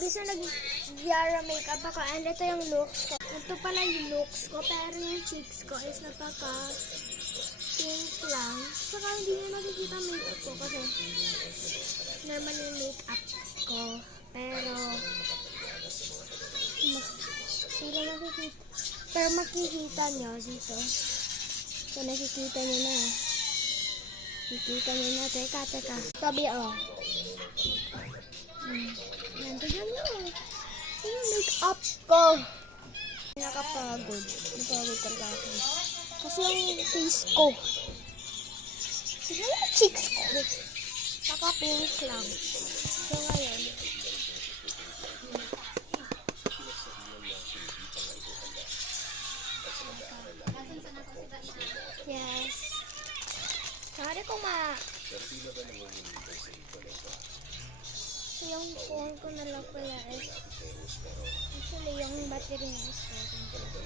imbis na nag-Yara makeup ako, and ito yung looks ko. Ito pala yung looks ko, pero yung cheeks ko is napaka-pink lang. Saka hindi nyo nakikita makeup ko kasi normal yung makeup ko. Pero makikita nyo dito. So, nakikita nyo na. Nakikita nyo na. Teka. Tabi, oh. Yan, tignan nyo. Yung make-up ko. Napagod talaga ako. Kasi yung face ko. Tignan yung cheeks ko. Naka-pink lang. So, ngayon. Yes. Sorry kung So, yung phone ko na lang pala is actually yung battery niya is 7%.